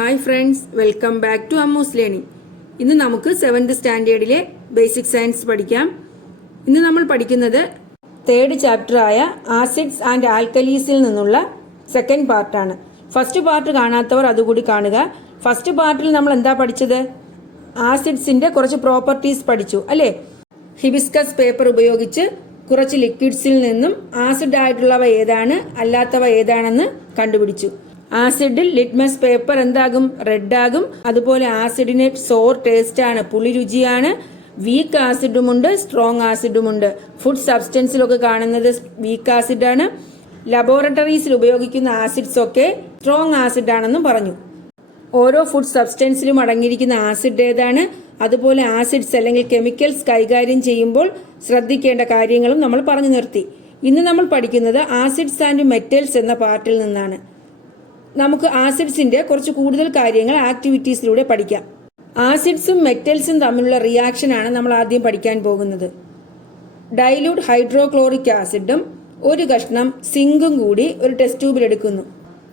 Hi friends, welcome back to Ammu's learning. ഇന്ന് നമുക്ക് 7th സ്റ്റാൻഡേർഡിലെ basic science പഠിക്കാം. ഇന്ന് നമ്മൾ പഠിക്കുന്നത് 3rd ചാപ്റ്ററായ ആസിഡ്സ് ആൻഡ് ആൽക്കലീസിൽ നിന്നുള്ള സെക്കൻഡ് പാർട്ടാണ്. ഫസ്റ്റ് പാർട്ട് കാണാത്തവർ അതുകൂടി കാണുക. ഫസ്റ്റ് പാർട്ടിൽ നമ്മൾ എന്താ പഠിച്ചത്? ആസിഡ്സിന്റെ കുറച്ച് പ്രോപ്പർട്ടീസ് പഠിച്ചു അല്ലേ? ഹിബിസ്കസ് പേപ്പർ ഉപയോഗിച്ച് കുറച്ച് ലിക്വിഡ്സിൽ നിന്നും ആസിഡ് ആയിട്ടുള്ളവ ഏതാണ്, അല്ലാത്തവ ഏതാണെന്ന് കണ്ടുപിടിച്ചു. ആസിഡിൽ ലിറ്റ്മസ് പേപ്പർ എന്താകും? റെഡ് ആകും. അതുപോലെ ആസിഡിന് സോർ ടേസ്റ്റ് ആണ്, പുളി രുചിയാണ്. വീക്ക് ആസിഡുമുണ്ട്, സ്ട്രോങ് ആസിഡുമുണ്ട്. ഫുഡ് സബ്സ്റ്റൻസിലൊക്കെ കാണുന്നത് വീക്ക് ആസിഡാണ്. ലബോറട്ടറീസിൽ ഉപയോഗിക്കുന്ന ആസിഡ്സ് ഒക്കെ സ്ട്രോങ് ആസിഡ് ആണെന്നും പറഞ്ഞു. ഓരോ ഫുഡ് സബ്സ്റ്റൻസിലും അടങ്ങിയിരിക്കുന്ന ആസിഡ് ഏതാണ്, അതുപോലെ ആസിഡ്സ് അല്ലെങ്കിൽ കെമിക്കൽസ് കൈകാര്യം ചെയ്യുമ്പോൾ ശ്രദ്ധിക്കേണ്ട കാര്യങ്ങളും നമ്മൾ പറഞ്ഞു നിർത്തി. ഇന്ന് നമ്മൾ പഠിക്കുന്നത് ആസിഡ്സ് ആൻഡ് മെറ്റൽസ് എന്ന പാർട്ടിൽ നിന്നാണ്. നമുക്ക് ആസിഡ്സിന്റെ കുറച്ച് കൂടുതൽ കാര്യങ്ങൾ ആക്ടിവിറ്റീസിലൂടെ പഠിക്കാം. ആസിഡ്സും മെറ്റൽസും തമ്മിലുള്ള റിയാക്ഷൻ ആണ് നമ്മൾ ആദ്യം പഠിക്കാൻ പോകുന്നത്. ഡൈല്യൂട്ട് ഹൈഡ്രോക്ലോറിക് ആസിഡും ഒരു കഷ്ണം സിങ്കും കൂടി ഒരു ടെസ്റ്റ് ട്യൂബിൽ എടുക്കുന്നു.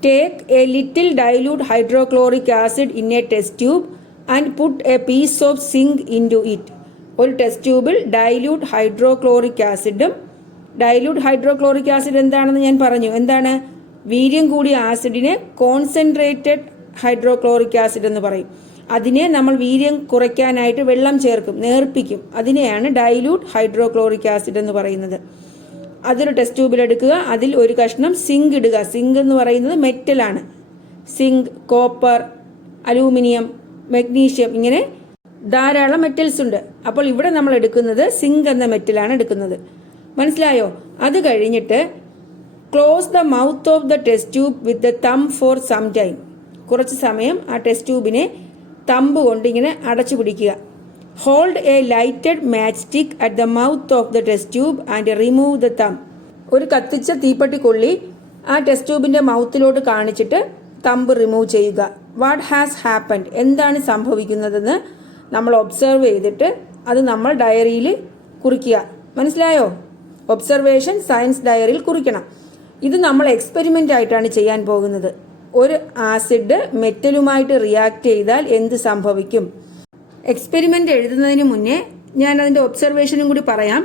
Take a little dilute hydrochloric acid in a test tube and put a piece of zinc into it. ഒരു ടെസ്റ്റ് ട്യൂബിൽ ഡൈല്യൂട്ട് ഹൈഡ്രോക്ലോറിക് ആസിഡും, ഡൈല്യൂട്ട് ഹൈഡ്രോക്ലോറിക് ആസിഡ് എന്താണെന്ന് ഞാൻ പറഞ്ഞു. എന്താണ്? വീര്യം കൂടിയ ആസിഡിനെ കോൺസെൻട്രേറ്റഡ് ഹൈഡ്രോക്ലോറിക് ആസിഡ് എന്ന് പറയും. അതിനെ നമ്മൾ വീര്യം കുറയ്ക്കാനായിട്ട് വെള്ളം ചേർക്കും, നേർപ്പിക്കും. അതിനെയാണ് ഡൈല്യൂട്ട് ഹൈഡ്രോക്ലോറിക് ആസിഡ് എന്ന് പറയുന്നത്. അതൊരു ടെസ്റ്റ് ട്യൂബിൽ എടുക്കുക. അതിൽ ഒരു കഷ്ണം സിങ്ക് ഇടുക. സിങ്ക് എന്ന് പറയുന്നത് മെറ്റലാണ്. സിങ്ക്, കോപ്പർ, അലൂമിനിയം, മെഗ്നീഷ്യം, ഇങ്ങനെ ധാരാളം മെറ്റൽസ് ഉണ്ട്. അപ്പോൾ ഇവിടെ നമ്മൾ എടുക്കുന്നത് സിങ്ക് എന്ന മെറ്റലാണ് എടുക്കുന്നത്. മനസ്സിലായോ? അത് കഴിഞ്ഞിട്ട് close the mouth of the test tube with the thumb for some time. കുറച്ച് സമയം ആ ടെസ്റ്റ് ട്യൂബിനെ തമ്പ് കൊണ്ട് ഇങ്ങനെ അടച്ചു പിടിക്കുക. Hold a lighted match stick at the mouth of the test tube and remove the thumb. ഒരു കത്തിച്ച തീപ്പെട്ടി കൊള്ളി ആ ടെസ്റ്റ് ട്യൂബിന്റെ മൗത്തിലോട്ട് കാണിച്ചിട്ട് തമ്പ് റിമൂവ് ചെയ്യുക. What has happened? എന്താണ് സംഭവിക്കുന്നതെന്ന് നമ്മൾ ഒബ്സർവ് ചെയ്തിട്ട് അത് നമ്മൾ ഡയറിയിൽ കുറിക്കുക. മനസ്സിലായോ? ഒബ്സർവേഷൻ സയൻസ് ഡയറിയിൽ കുറിക്കണം. ഇത് നമ്മൾ എക്സ്പെരിമെന്റ് ആയിട്ടാണ് ചെയ്യാൻ പോകുന്നത്. ഒരു ആസിഡ് മെറ്റലുമായിട്ട് റിയാക്ട് ചെയ്താൽ എന്ത് സംഭവിക്കും? എക്സ്പെരിമെന്റ് എഴുതുന്നതിന് മുന്നേ ഞാൻ അതിന്റെ ഒബ്സർവേഷനും കൂടി പറയാം.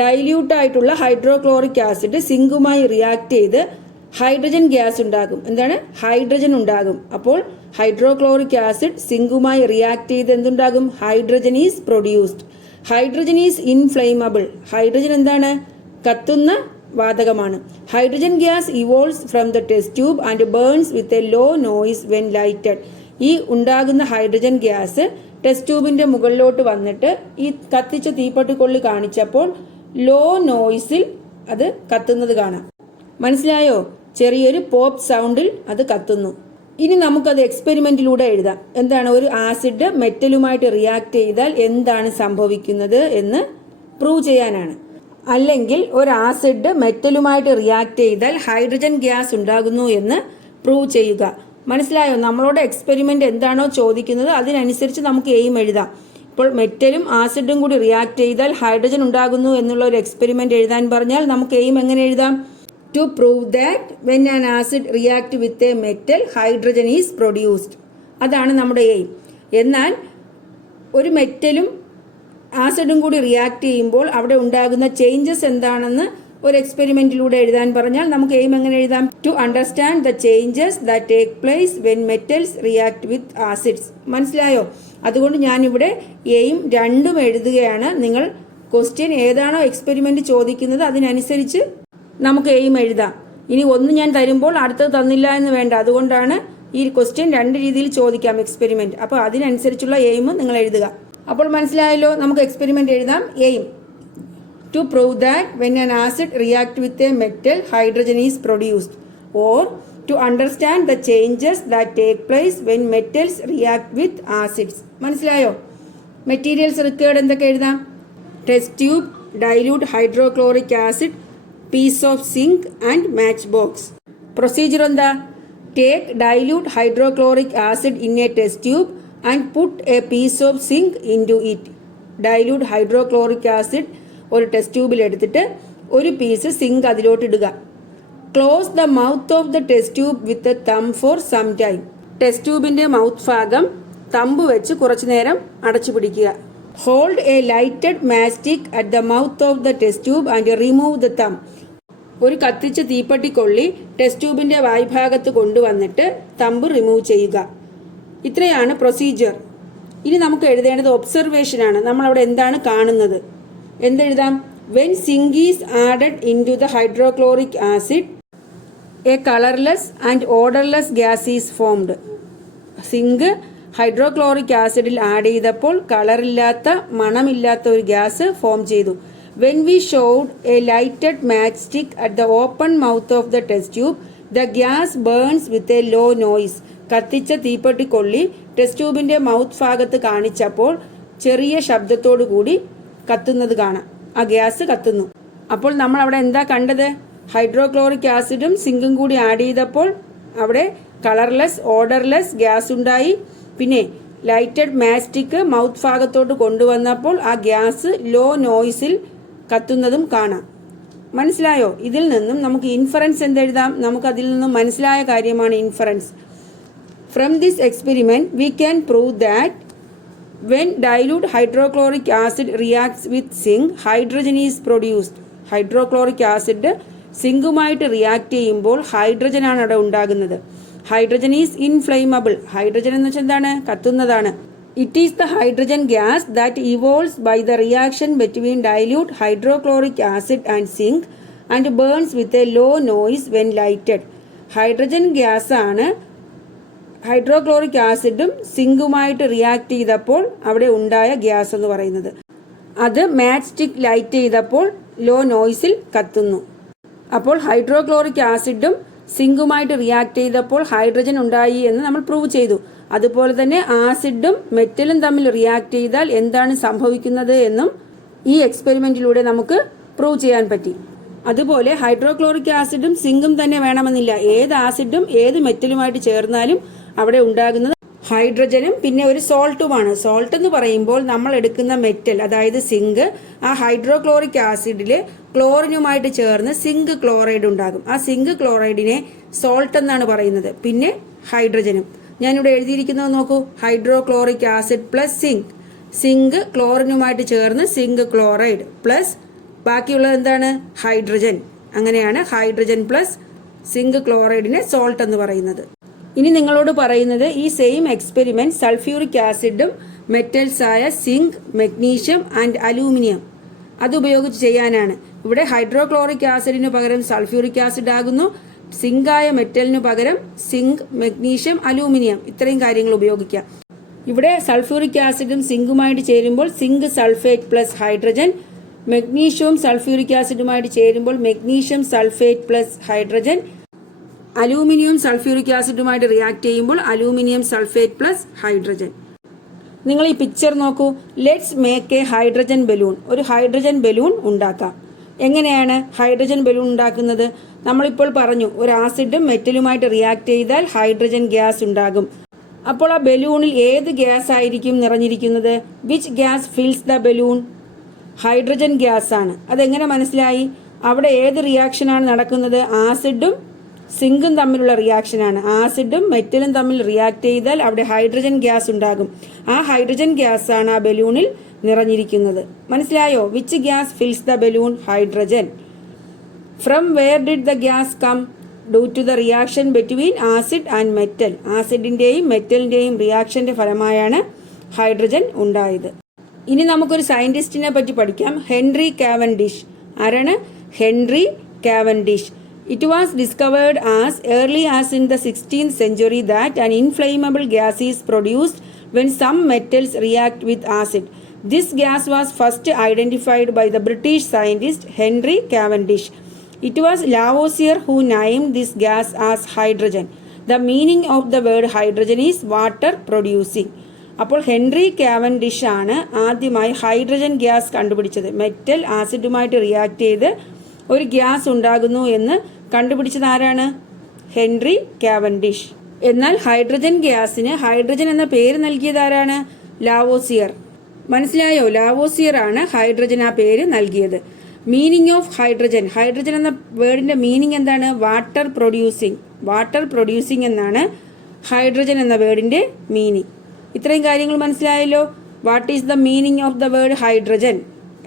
ഡൈല്യൂട്ട് ആയിട്ടുള്ള ഹൈഡ്രോക്ലോറിക് ആസിഡ് സിങ്കുമായി റിയാക്ട് ചെയ്ത് ഹൈഡ്രജൻ ഗ്യാസ് ഉണ്ടാകും. എന്താണ്? ഹൈഡ്രജൻ ഉണ്ടാകും. അപ്പോൾ ഹൈഡ്രോക്ലോറിക് ആസിഡ് സിങ്കുമായി റിയാക്ട് ചെയ്ത് എന്തുണ്ടാകും? Hydrogen is produced. Hydrogen is inflammable. Hydrogen എന്താണ്? കത്തുന്ന വാതകമാണ്. Hydrogen gas evolves from the test tube and burns with a low noise when lighted. ഈ ഉണ്ടാകുന്ന ഹൈഡ്രജൻ ഗ്യാസ് ടെസ്റ്റ് ട്യൂബിന്റെ മുകളിലോട്ട് വന്നിട്ട് ഈ കത്തിച്ച തീപ്പെട്ടിക്കൊള്ളി കാണിച്ചപ്പോൾ ലോ നോയിസിൽ അത് കത്തുന്നത് കാണാം. മനസ്സിലായോ? ചെറിയൊരു പോപ്പ് സൗണ്ടിൽ അത് കത്തുന്നു. ഇനി നമുക്കത് എക്സ്പെരിമെന്റിലൂടെ എഴുതാം. എന്താണ്? ഒരു ആസിഡ് മെറ്റലുമായിട്ട് റിയാക്ട് ചെയ്താൽ എന്താണ് സംഭവിക്കുന്നത് എന്ന് പ്രൂവ് ചെയ്യാനാണ്. അല്ലെങ്കിൽ ഒരു ആസിഡ് മെറ്റലുമായിട്ട് റിയാക്ട് ചെയ്താൽ ഹൈഡ്രജൻ ഗ്യാസ് ഉണ്ടാകുന്നു എന്ന് പ്രൂവ് ചെയ്യുക. മനസ്സിലായോ? നമ്മളോട് എക്സ്പെരിമെന്റ് എന്താണോ ചോദിക്കുന്നത് അതിനനുസരിച്ച് നമുക്ക് എയിം എഴുതാം. ഇപ്പോൾ മെറ്റലും ആസിഡും കൂടി റിയാക്ട് ചെയ്താൽ ഹൈഡ്രജൻ ഉണ്ടാകുന്നു എന്നുള്ള ഒരു എക്സ്പെരിമെന്റ് എഴുതാൻ പറഞ്ഞാൽ നമുക്ക് എയിം എങ്ങനെ എഴുതാം? To prove that when an acid react with a metal, hydrogen is produced. അതാണ് നമ്മുടെ എയിം. എന്നാൽ ഒരു മെറ്റലും ആസിഡും കൂടി റിയാക്ട് ചെയ്യുമ്പോൾ അവിടെ ഉണ്ടാകുന്ന ചേഞ്ചസ് എന്താണെന്ന് ഒരു എക്സ്പെരിമെന്റിലൂടെ എഴുതാൻ പറഞ്ഞാൽ നമുക്ക് എയിം എങ്ങനെ എഴുതാം? To understand the changes that take place when metals react with acids. മനസ്സിലായോ? അതുകൊണ്ട് ഞാനിവിടെ എയിം രണ്ടും എഴുതുകയാണ്. നിങ്ങൾ ക്വസ്റ്റ്യൻ ഏതാണോ എക്സ്പെരിമെന്റ് ചോദിക്കുന്നത് അതിനനുസരിച്ച് നമുക്ക് എയിം എഴുതാം. ഇനി ഒന്ന് ഞാൻ തരുമ്പോൾ അടുത്തത് തന്നില്ല എന്ന് വേണ്ട. അതുകൊണ്ടാണ് ഈ ക്വസ്റ്റ്യൻ രണ്ട് രീതിയിൽ ചോദിക്കാം എക്സ്പെരിമെന്റ്. അപ്പോൾ അതിനനുസരിച്ചുള്ള എയിം നിങ്ങൾ എഴുതുക. അപ്പോൾ മനസ്സിലായല്ലോ? നമുക്ക് എക്സ്പെരിമെന്റ് എഴുതാം. Aim to prove that when an acid react with a metal hydrogen is produced, or to understand the changes that take place when metals react with acids. മനസ്സിലായോ? മെറ്റീരിയൽസ് റിക്വയർഡ് എന്തൊക്കെ എഴുതാം? Test tube, dilute hydrochloric acid, piece of zinc and match box. Procedure എന്താ? Take dilute hydrochloric acid in a test tube and put a piece of zinc into it. Dilute hydrochloric acid ഒരു test ട്യൂബിൽ എടുത്തിട്ട് ഒരു piece zinc അതിലോട്ട് ഇടുക. Close the mouth of the test tube with a thumb for some time. Test ട്യൂബിന്റെ mouth ഭാഗം thumb വെച്ച് കുറച്ചു നേരം അടച്ചു പിടിക്കുക. Hold a lighted matchstick at the mouth of the test tube and remove the thumb. ഒരു കത്തിച്ച തീപ്പെട്ടിക്കൊള്ളി ടെസ്റ്റ് ട്യൂബിന്റെ വായ്ഭാഗത്ത് കൊണ്ടുവന്നിട്ട് തമ്പ് റിമൂവ് ചെയ്യുക. ഇത്രയാണ് പ്രൊസീജിയർ. ഇനി നമുക്ക് എഴുതേണ്ടത് ഒബ്സർവേഷൻ ആണ്. നമ്മൾ അവിടെ എന്താണ് കാണുന്നത്? എന്തെഴുതാം? When zinc is added into the hydrochloric acid a colourless and odourless gas is formed. Zinc hydrochloric ആസിഡിൽ ആഡ് ചെയ്തപ്പോൾ കളറില്ലാത്ത മണമില്ലാത്ത ഒരു ഗ്യാസ് ഫോം ചെയ്തു. When we showed a lighted match stick at the open mouth of the test tube the gas burns with a low noise. കത്തിച്ച തീപ്പെട്ടിക്കൊള്ളി test ട്യൂബിന്റെ mouth ഭാഗത്ത് കാണിച്ചപ്പോൾ ചെറിയ ശബ്ദത്തോടു കൂടി കത്തുന്നത് കാണാം. ആ ഗ്യാസ് കത്തുന്നു. അപ്പോൾ നമ്മൾ അവിടെ എന്താ കണ്ടത്? ഹൈഡ്രോക്ലോറിക് ആസിഡും സിങ്കും കൂടി ആഡ് ചെയ്തപ്പോൾ അവിടെ കളർലെസ് ഓർഡർലെസ് ഗ്യാസ് ഉണ്ടായി. പിന്നെ ലൈറ്റഡ് മാസ്റ്റിക് മൗത്ത് ഭാഗത്തോട്ട് കൊണ്ടുവന്നപ്പോൾ ആ ഗ്യാസ് ലോ നോയ്സിൽ കത്തുന്നതും കാണാം. മനസ്സിലായോ? ഇതിൽ നിന്നും നമുക്ക് ഇൻഫറൻസ് എന്തെഴുതാം? നമുക്ക് അതിൽ നിന്നും മനസ്സിലായ കാര്യമാണ് inference. From this experiment, we can prove that when dilute hydrochloric acid reacts with zinc, hydrogen is produced. Hydrochloric acid സിങ്കുമായിട്ട് റിയാക്ട് ചെയ്യുമ്പോൾ ഹൈഡ്രജൻ ആണ് അവിടെ ഉണ്ടാകുന്നത്. Hydrogen is inflammable. ഹൈഡ്രജൻ എന്ന് വെച്ചാൽ എന്താണ്? കത്തുന്നതാണ്. It is the hydrogen gas that evolves by the reaction between dilute hydrochloric acid and zinc and burns with a low noise when lighted. Hydrogen gas ആണ് hydrochloric ആസിഡും സിങ്കുമായിട്ട് react ചെയ്തപ്പോൾ അവിടെ ഉണ്ടായ ഗ്യാസ് എന്ന് പറയുന്നത്. അത് മാച്ച് സ്റ്റിക്ക് ലൈറ്റ് ചെയ്തപ്പോൾ ലോ നോയ്സിൽ കത്തുന്നു. അപ്പോൾ ഹൈഡ്രോക്ലോറിക് ആസിഡും സിങ്കുമായിട്ട് റിയാക്ട് ചെയ്തപ്പോൾ ഹൈഡ്രജൻ ഉണ്ടായി എന്ന് നമ്മൾ പ്രൂവ് ചെയ്തു. അതുപോലെ തന്നെ ആസിഡും മെറ്റലും തമ്മിൽ റിയാക്ട് ചെയ്താൽ എന്താണ് സംഭവിക്കുന്നത് എന്നും ഈ എക്സ്പെരിമെന്റിലൂടെ നമുക്ക് പ്രൂവ് ചെയ്യാൻ പറ്റി. അതുപോലെ ഹൈഡ്രോക്ലോറിക് ആസിഡും സിങ്കും തന്നെ വേണമെന്നില്ല. ഏത് ആസിഡും ഏത് മെറ്റലുമായിട്ട് ചേർന്നാലും അവിടെ ഉണ്ടാകുന്നത് ഹൈഡ്രജനും പിന്നെ ഒരു സോൾട്ടുമാണ്. സോൾട്ട് എന്ന് പറയുമ്പോൾ നമ്മൾ എടുക്കുന്ന മെറ്റൽ, അതായത് സിങ്ക്, ആ ഹൈഡ്രോക്ലോറിക് ആസിഡിൽ ക്ലോറിനുമായിട്ട് ചേർന്ന് സിങ്ക് ക്ലോറൈഡ് ഉണ്ടാകും. ആ സിങ്ക് ക്ലോറൈഡിനെ സോൾട്ട് എന്നാണ് പറയുന്നത്. പിന്നെ ഹൈഡ്രജനും ഞാനിവിടെ എഴുതിയിരിക്കുന്നത് നോക്കൂ. Hydrochloric acid plus zinc. Zinc ക്ലോറിനുമായിട്ട് ചേർന്ന് സിങ്ക് ക്ലോറൈഡ് പ്ലസ് ബാക്കിയുള്ളത് എന്താണ്? ഹൈഡ്രജൻ. അങ്ങനെയാണ് ഹൈഡ്രജൻ പ്ലസ് സിങ്ക് ക്ലോറൈഡിനെ സോൾട്ട് എന്ന് പറയുന്നത്. ഇനി നിങ്ങളോട് പറയുന്നത് ഈ സെയിം എക്സ്പെരിമെന്റ് സൾഫ്യൂറിക് ആസിഡും മെറ്റൽസ് ആയ സിങ്ക്, മെഗ്നീഷ്യം ആൻഡ് അലൂമിനിയം അതുപയോഗിച്ച് ചെയ്യാനാണ്. ഇവിടെ ഹൈഡ്രോക്ലോറിക് ആസിഡിന് പകരം സൾഫ്യൂറിക് ആസിഡ് ആകുന്നു. സിങ്കായ മെറ്റലിന് പകരം സിങ്ക്, മെഗ്നീഷ്യം, അലൂമിനിയം ഇത്രയും കാര്യങ്ങൾ ഉപയോഗിക്കാം. ഇവിടെ സൾഫ്യൂറിക് ആസിഡും സിങ്കുമായിട്ട് ചേരുമ്പോൾ സിങ്ക് സൾഫേറ്റ് പ്ലസ് ഹൈഡ്രജൻ, മെഗ്നീഷ്യവും സൾഫ്യൂറിക് ആസിഡുമായിട്ട് ചേരുമ്പോൾ magnesium sulphate plus hydrogen, aluminium sulphuric ആസിഡുമായിട്ട് റിയാക്ട് ചെയ്യുമ്പോൾ അലൂമിനിയം സൾഫേറ്റ് പ്ലസ് ഹൈഡ്രജൻ. നിങ്ങൾ ഈ പിക്ചർ നോക്കൂ. Let's make a hydrogen balloon. ഒരു ഹൈഡ്രജൻ ബലൂൺ ഉണ്ടാക്കാം. എങ്ങനെയാണ് ഹൈഡ്രജൻ ബലൂൺ ഉണ്ടാക്കുന്നത്? നമ്മളിപ്പോൾ പറഞ്ഞു, ഒരു ആസിഡും മെറ്റലുമായിട്ട് റിയാക്ട് ചെയ്താൽ ഹൈഡ്രജൻ ഗ്യാസ് ഉണ്ടാകും. അപ്പോൾ ആ ബലൂണിൽ ഏത് ഗ്യാസ് ആയിരിക്കും നിറഞ്ഞിരിക്കുന്നത്? Which gas fills the balloon? Hydrogen gas ആണ്. അതെങ്ങനെ മനസ്സിലായി? അവിടെ ഏത് റിയാക്ഷനാണ് നടക്കുന്നത്? ആസിഡും സിങ്കും തമ്മിലുള്ള റിയാക്ഷനാണ്. ആസിഡും മെറ്റലും തമ്മിൽ റിയാക്ട് ചെയ്താൽ അവിടെ ഹൈഡ്രജൻ ഗ്യാസ് ഉണ്ടാകും. ആ ഹൈഡ്രജൻ ഗ്യാസ് ആണ് ആ ബലൂണിൽ നിറഞ്ഞിരിക്കുന്നത്. മനസ്സിലായോ? Which gas fills the balloon? Hydrogen. From where did the gas come? Due to the reaction between acid and metal. ആസിഡിന്റെയും മെറ്റലിന്റെയും റിയാക്ഷന്റെ ഫലമായാണ് ഹൈഡ്രജൻ ഉണ്ടായത്. ഇനി നമുക്കൊരു സയന്റിസ്റ്റിനെ പറ്റി പഠിക്കാം. Henry Cavendish. ആരാണ്? Henry Cavendish. It was discovered as early as in the 16th century that an inflammable gas is produced when some metals react with acid. This gas was first identified by the British scientist Henry Cavendish. It was Lavoisier who named this gas as hydrogen. The meaning of the word hydrogen is water producing. അപ്പോൾ Henry Cavendish ആണ് ആദ്യമായി hydrogen gas കണ്ടുപിടിച്ചത്. Metal ആസിഡുമായിട്ട് react ചെയ്ത് ഒരു gas ഉണ്ടാകുന്നു എന്ന് കണ്ടുപിടിച്ചത് ആരാണ്? Henry Cavendish. എന്നാൽ ഹൈഡ്രജൻ ഗ്യാസിന് ഹൈഡ്രജൻ എന്ന പേര് നൽകിയത് ആരാണ്? ലാവോസിയർ. മനസ്സിലായോ? ലാവോസിയർ ആണ് ഹൈഡ്രജൻ ആ പേര് നൽകിയത്. Meaning of hydrogen. ഹൈഡ്രജൻ എന്ന വേർഡിന്റെ മീനിങ് എന്താണ്? Water producing. വാട്ടർ പ്രൊഡ്യൂസിങ് എന്നാണ് ഹൈഡ്രജൻ എന്ന വേർഡിൻ്റെ മീനിങ്. ഇത്രയും കാര്യങ്ങൾ മനസ്സിലായല്ലോ. What is the meaning of the word hydrogen?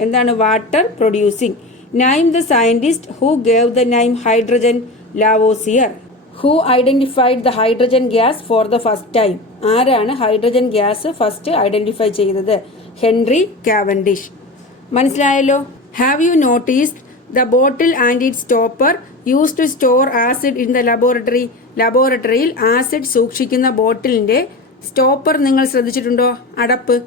എന്താണ്? Water producing. Name the scientist who gave the name hydrogen. Lavoisier. Who identified the hydrogen gas for the first time. ആരാണ് hydrogen gas first identify ചെയ്തത്? Henry Cavendish. മനസ്സിലായല്ലോ. Have you noticed the bottle and it stopper use to store acid in the laboratory. ലബോറട്ടറിയിൽ acid സൂക്ഷിക്കുന്ന ബോട്ടിലിൻ്റെ stopper നിങ്ങൾ ശ്രദ്ധിച്ചിട്ടുണ്ടോ? അടപ്പ്.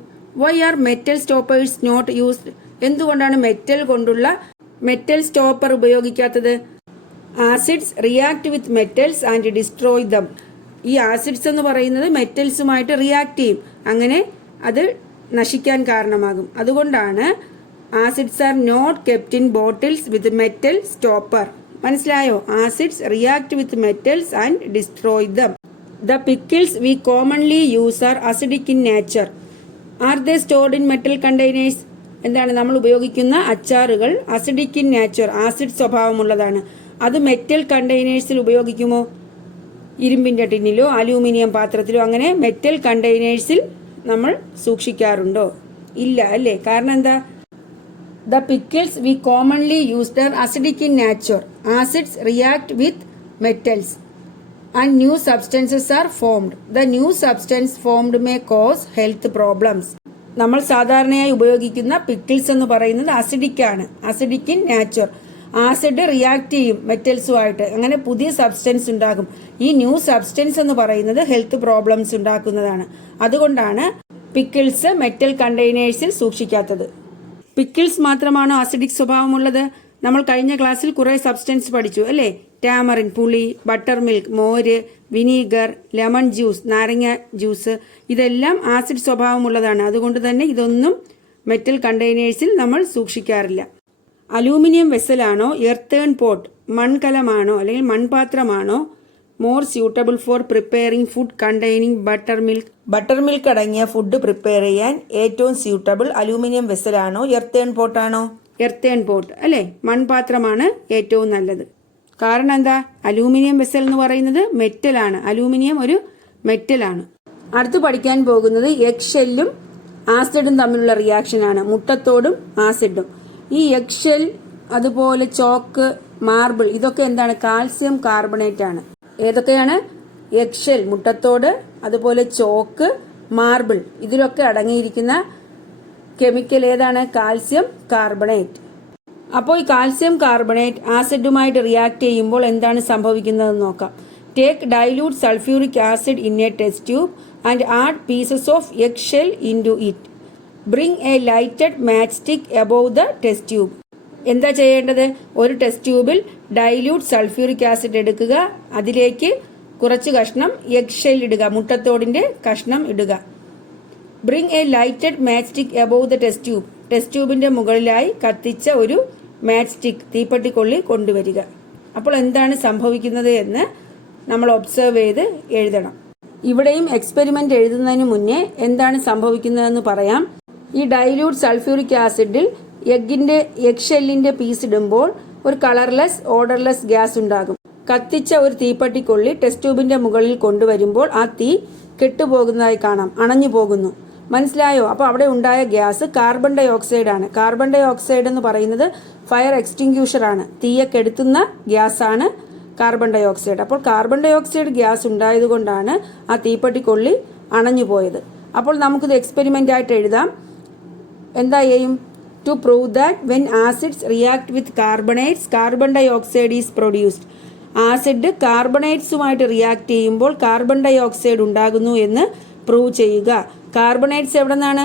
Why are metal stoppers not used? എന്തുകൊണ്ടാണ് മെറ്റൽ സ്റ്റോപ്പർ ഉപയോഗിക്കാത്തത്? Acids react with metals and destroy them. ഈ acids എന്ന് പറയുന്നത് മെറ്റൽസുമായിട്ട് റിയാക്ട് ചെയ്യും, അങ്ങനെ അത് നശിക്കാൻ കാരണമാകും. അതുകൊണ്ടാണ് acids are not kept in bottles with metal stopper. മനസ്സിലായോ? Acids react with metals and destroy them. The pickles we commonly use are acidic in nature. Are they stored in metal containers? എന്താണ്? നമ്മൾ ഉപയോഗിക്കുന്ന അച്ചാറുകൾ acidic in nature, acid സ്വഭാവമുള്ളതാണ്. അത് metal കണ്ടെയ്നേഴ്സിൽ ഉപയോഗിക്കുമോ? ഇരുമ്പിൻ്റെ ടിന്നിലോ aluminium പാത്രത്തിലോ അങ്ങനെ metal കണ്ടെയ്നേഴ്സിൽ നമ്മൾ സൂക്ഷിക്കാറുണ്ടോ? ഇല്ല അല്ലേ? കാരണം എന്താ? The pickles we commonly used are acidic in nature. Acids react with metals and new substances are formed. The new substance formed may cause health problems. നമ്മൾ സാധാരണയായി ഉപയോഗിക്കുന്ന പിക്കിൾസ് എന്ന് പറയുന്നത് അസിഡിക് ആണ്, acidic in nature. Acid react ചെയ്യും മെറ്റൽസുമായിട്ട്, അങ്ങനെ പുതിയ substance ഉണ്ടാകും. ഈ ന്യൂ സബ്സ്റ്റൻസ് എന്ന് പറയുന്നത് ഹെൽത്ത് പ്രോബ്ലംസ് ഉണ്ടാക്കുന്നതാണ്. അതുകൊണ്ടാണ് പിക്കിൾസ് മെറ്റൽ കണ്ടെയ്നേഴ്സിൽ സൂക്ഷിക്കാത്തത്. പിക്കിൾസ് മാത്രമാണോ അസിഡിക് സ്വഭാവമുള്ളത്? നമ്മൾ കഴിഞ്ഞ ക്ലാസ്സിൽ കുറേ സബ്സ്റ്റൻസ് പഠിച്ചു അല്ലേ? ടാമറിൻ പുളി, ബട്ടർ മിൽക്ക് മോര്, വിനീഗർ, ലെമൺ ജ്യൂസ് നാരങ്ങ ജ്യൂസ്, ഇതെല്ലാം ആസിഡ് സ്വഭാവമുള്ളതാണ്. അതുകൊണ്ട് തന്നെ ഇതൊന്നും മെറ്റൽ കണ്ടെയ്നേഴ്സിൽ നമ്മൾ സൂക്ഷിക്കാറില്ല. അലൂമിനിയം വെസലാണോ എർത്തേൺ പോട്ട് മൺകലമാണോ അല്ലെങ്കിൽ മൺപാത്രമാണോ more suitable for preparing food containing buttermilk? Buttermilk അടങ്ങിയ ഫുഡ് പ്രിപ്പയർ ചെയ്യാൻ ഏറ്റവും സ്യൂട്ടബിൾ അലൂമിനിയം വെസലാണോ എർത്തേൺ പോട്ടാണോ? എർത്തേൺ പോട്ട് അല്ലേ? മൺപാത്രമാണ് ഏറ്റവും നല്ലത്. കാരണം എന്താ? അലൂമിനിയം വെസൽ എന്ന് പറയുന്നത് മെറ്റലാണ്. അലൂമിനിയം ഒരു മെറ്റലാണ്. അടുത്ത് പഠിക്കാൻ പോകുന്നത് എഗ് ഷെല്ലും ആസിഡും തമ്മിലുള്ള റിയാക്ഷനാണ്. മുട്ടത്തോടും ആസിഡും. ഈ എഗ് ഷെൽ, അതുപോലെ ചോക്ക്, മാർബിൾ, ഇതൊക്കെ എന്താണ്? കാൽസ്യം കാർബണേറ്റ് ആണ്. ഏതൊക്കെയാണ്? എഗ് ഷെൽ മുട്ടത്തോട്, അതുപോലെ ചോക്ക്, മാർബിൾ, ഇതിലൊക്കെ അടങ്ങിയിരിക്കുന്ന കെമിക്കൽ ഏതാണ്? Calcium carbonate. അപ്പോൾ ഈ കാൽസ്യം കാർബണേറ്റ് ആസിഡുമായിട്ട് റിയാക്ട് ചെയ്യുമ്പോൾ എന്താണ് സംഭവിക്കുന്നതെന്ന് നോക്കാം. Take dilute sulphuric acid in a test tube and add pieces of egg shell into it. Bring a lighted match stick above the test tube. എന്താ ചെയ്യേണ്ടത്? ഒരു test ട്യൂബിൽ ഡൈല്യൂട്ട് സൾഫ്യൂറിക് ആസിഡ് എടുക്കുക, അതിലേക്ക് കുറച്ച് കഷ്ണം എഗ് ഷെൽ ഇടുക, മുട്ടത്തോടിൻ്റെ കഷ്ണം ഇടുക. Bring a lighted match stick above the test tube. Test ട്യൂബിൻ്റെ മുകളിലായി കത്തിച്ച ഒരു മാച്ച് സ്റ്റിക്ക്, തീപ്പെട്ടിക്കൊള്ളി കൊണ്ടുവരിക. അപ്പോൾ എന്താണ് സംഭവിക്കുന്നത് എന്ന് നമ്മൾ ഒബ്സർവ് ചെയ്ത് എഴുതണം. ഇവിടെയും എക്സ്പെരിമെൻ്റ് എഴുതുന്നതിന് മുന്നേ എന്താണ് സംഭവിക്കുന്നതെന്ന് പറയാം. ഈ ഡൈല്യൂട്ട് സൾഫ്യൂറിക് ആസിഡിൽ എഗ് ഷെല്ലിൻ്റെ പീസ് ഇടുമ്പോൾ ഒരു കളർലെസ് ഓർഡർലെസ് ഗ്യാസ് ഉണ്ടാകും. കത്തിച്ച ഒരു തീപ്പെട്ടിക്കൊള്ളി ടെസ്റ്റ് ട്യൂബിൻ്റെ മുകളിൽ കൊണ്ടുവരുമ്പോൾ ആ തീ കെട്ടുപോകുന്നതായി കാണാം, അണഞ്ഞു പോകുന്നു. മനസ്സിലായോ? അപ്പോൾ അവിടെ ഉണ്ടായ ഗ്യാസ് കാർബൺ ഡൈ ഓക്സൈഡ് ആണ്. കാർബൺ ഡൈ ഓക്സൈഡ് എന്ന് പറയുന്നത് ഫയർ എക്സ്റ്റിങ്ക്യൂഷർ ആണ്. തീയെ കെടുത്തുന്ന ഗ്യാസാണ് കാർബൺ ഡൈ ഓക്സൈഡ്. അപ്പോൾ കാർബൺ ഡൈ ഓക്സൈഡ് ഗ്യാസ് ഉണ്ടായതുകൊണ്ടാണ് ആ തീപ്പെട്ടിക്കൊള്ളി അണഞ്ഞു പോയത്. അപ്പോൾ നമുക്കിത് എക്സ്പെരിമെൻ്റ് ആയിട്ട് എഴുതാം. എന്താ ചെയ്യും? To prove that when acids react with carbonates carbon dioxide is produced. Acid കാർബണേറ്റ്സുമായിട്ട് റിയാക്ട് ചെയ്യുമ്പോൾ കാർബൺ ഡൈ ഓക്സൈഡ് ഉണ്ടാകുന്നു എന്ന് പ്രൂവ് ചെയ്യുക. കാർബണേറ്റ്സ് എവിടെ നിന്നാണ്?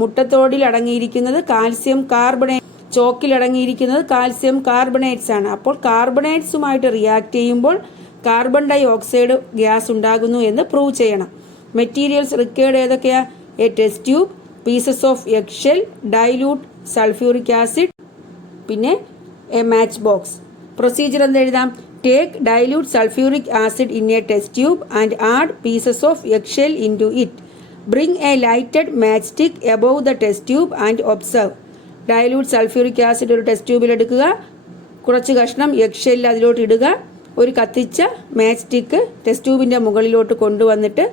മുട്ടത്തോടിൽ അടങ്ങിയിരിക്കുന്നത് കാൽസ്യം കാർബണേറ്റ്, ചോക്കിൽ അടങ്ങിയിരിക്കുന്നത് കാൽസ്യം കാർബണേറ്റ്സ് ആണ്. അപ്പോൾ കാർബണേറ്റ്സുമായിട്ട് റിയാക്ട് ചെയ്യുമ്പോൾ കാർബൺ ഡൈ ഓക്സൈഡ് ഗ്യാസ് ഉണ്ടാകുന്നു എന്ന് പ്രൂവ് ചെയ്യണം. മെറ്റീരിയൽസ് റിക്വയർഡ് ഏതൊക്കെയാ? A test tube, pieces of egg shell, dilute sulphuric acid, പിന്നെ എ മാച്ച് ബോക്സ്. പ്രൊസീജിയർ എന്ത് എഴുതാം? Take dilute sulphuric acid in a test tube and add pieces of egg shell into it. Bring a lighted match stick above the test tube and observe. Dilute sulphuric acid ഒരു test ട്യൂബിൽ എടുക്കുക, കുറച്ച് കഷ്ണം egg shell അതിലോട്ട് ഇടുക, ഒരു കത്തിച്ച match stick test ട്യൂബിൻ്റെ മുകളിലോട്ട് കൊണ്ടുവന്നിട്ട്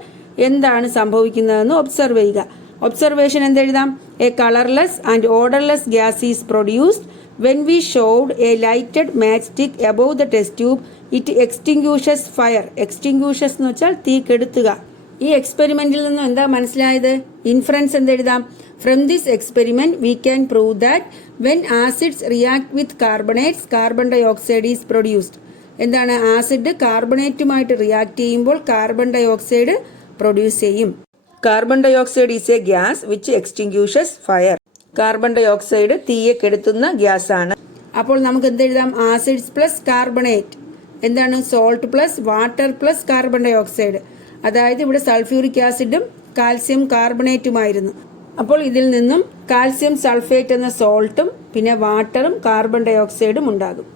എന്താണ് സംഭവിക്കുന്നതെന്ന് ഒബ്സർവ് ചെയ്യുക. ഒബ്സർവേഷൻ എന്തെഴുതാം? A colourless and odourless gas is produced when we showed a lighted match stick above the test tube it extinguishes fire. Extinguishes എന്ന് വെച്ചാൽ തീ കെടുത്തുക. ഈ എക്സ്പെരിമെന്റിൽ നിന്നും എന്താ മനസ്സിലായത്? ഇൻഫറൻസ് എന്തെഴുതാം? From this experiment we can prove that when acids react with carbonates carbon dioxide is produced. എന്താണ്? ആസിഡ് കാർബണേറ്റുമായിട്ട് റിയാക്ട് ചെയ്യുമ്പോൾ കാർബൺ ഡൈ ഓക്സൈഡ് പ്രൊഡ്യൂസ് ചെയ്യും. Carbon dioxide is A gas which extinguishes fire. Carbon dioxide തീയെ കെടുത്തുന്ന gas ആണ്. അപ്പോൾ നമുക്ക് എന്തെഴുതാം? ആസിഡ്സ് പ്ലസ് കാർബണേറ്റ് എന്താണ്? Salt plus water plus carbon dioxide. അതായത് ഇവിടെ സൾഫ്യൂറിക് ആസിഡും കാൽസ്യം കാർബണേറ്റുമായിരുന്നു. അപ്പോൾ ഇതിൽ നിന്നും കാൽസ്യം സൾഫേറ്റ് എന്ന സോൾട്ടും പിന്നെ വാട്ടറും കാർബൺ ഡൈ ഓക്സൈഡും ഉണ്ടാകും.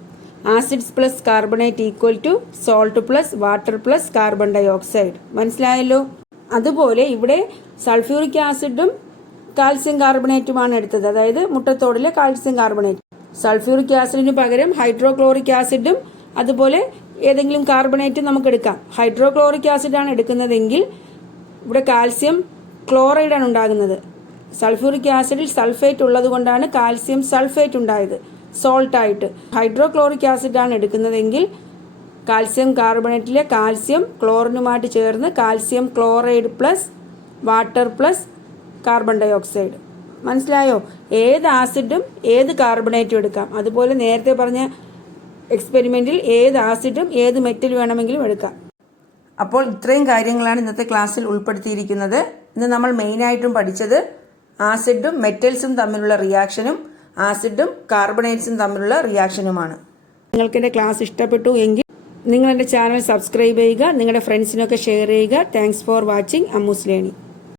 Acids plus carbonate equal to salt plus water plus carbon dioxide. മനസ്സിലായല്ലോ? അതുപോലെ ഇവിടെ സൾഫ്യൂറിക് ആസിഡും കാൽസ്യം കാർബണേറ്റുമാണ് എടുത്തത്, അതായത് മുട്ടത്തോടിലെ കാൽസ്യം കാർബണേറ്റ്. സൾഫ്യൂറിക് ആസിഡിന് പകരം ഹൈഡ്രോക്ലോറിക് ആസിഡും അതുപോലെ ഏതെങ്കിലും കാർബണേറ്റ് നമുക്ക് എടുക്കാം. ഹൈഡ്രോക്ലോറിക് ആസിഡാണ് എടുക്കുന്നതെങ്കിൽ ഇവിടെ കാൽസ്യം ക്ലോറൈഡാണ് ഉണ്ടാകുന്നത്. സൾഫ്യൂറിക് ആസിഡിൽ സൾഫേറ്റ് ഉള്ളത് കൊണ്ടാണ് കാൽസ്യം സൾഫേറ്റ് ഉണ്ടായത് സോൾട്ടായിട്ട്. ഹൈഡ്രോക്ലോറിക് ആസിഡാണ് എടുക്കുന്നതെങ്കിൽ കാൽസ്യം കാർബണേറ്റിലെ കാൽസ്യം ക്ലോറിനുമായിട്ട് ചേർന്ന് calcium chloride plus water plus carbon dioxide. മനസ്സിലായോ? ഏത് ആസിഡും ഏത് കാർബണേറ്റും എടുക്കാം. അതുപോലെ നേരത്തെ പറഞ്ഞ എക്സ്പെരിമെൻറ്റിൽ ഏത് ആസിഡും ഏത് മെറ്റൽ വേണമെങ്കിലും എടുക്കാം. അപ്പോൾ ഇത്രയും കാര്യങ്ങളാണ് ഇന്നത്തെ ക്ലാസ്സിൽ ഉൾപ്പെടുത്തിയിരിക്കുന്നത്. ഇന്ന് നമ്മൾ മെയിനായിട്ടും പഠിച്ചത് ആസിഡും മെറ്റൽസും തമ്മിലുള്ള റിയാക്ഷനും ആസിഡും കാർബണേറ്റ്സും തമ്മിലുള്ള റിയാക്ഷനുമാണ്. നിങ്ങൾക്ക് എൻ്റെ ക്ലാസ് ഇഷ്ടപ്പെട്ടു എങ്കിൽ നിങ്ങൾ എൻ്റെ ചാനൽ സബ്സ്ക്രൈബ് ചെയ്യുക, നിങ്ങളുടെ ഫ്രണ്ട്സിനൊക്കെ ഷെയർ ചെയ്യുക. Thanks for watching Ammu's learning.